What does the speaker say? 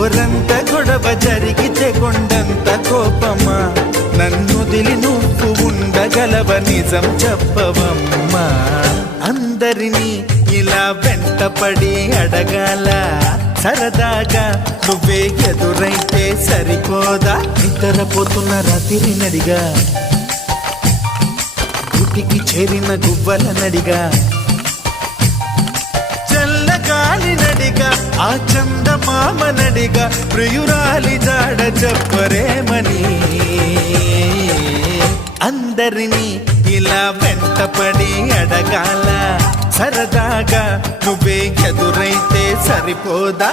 గోరంత గొడవ జరిగితే కొండంత కోపమా నన్నుదిలి నువ్వు ఉండగలవ నిజం చెప్పవమ్మా అందరినీ ఇలా వెంటపడి అడగాల సరదాగా నువ్వే ఎదురైతే సరిపోదా నిద్రపోతున్న రాత్రి నడిగా గుటికి చేరిన గువ్వల నడిగా చల్లగాలి నడిగా ఆ చందమామ నడిగా ప్రియురాలి జాడ చెప్పరేమని అందరినీ ఇలా వెంటపడి అడగాల సరదాగా నువ్వే ఎదురైతే సరిపోదా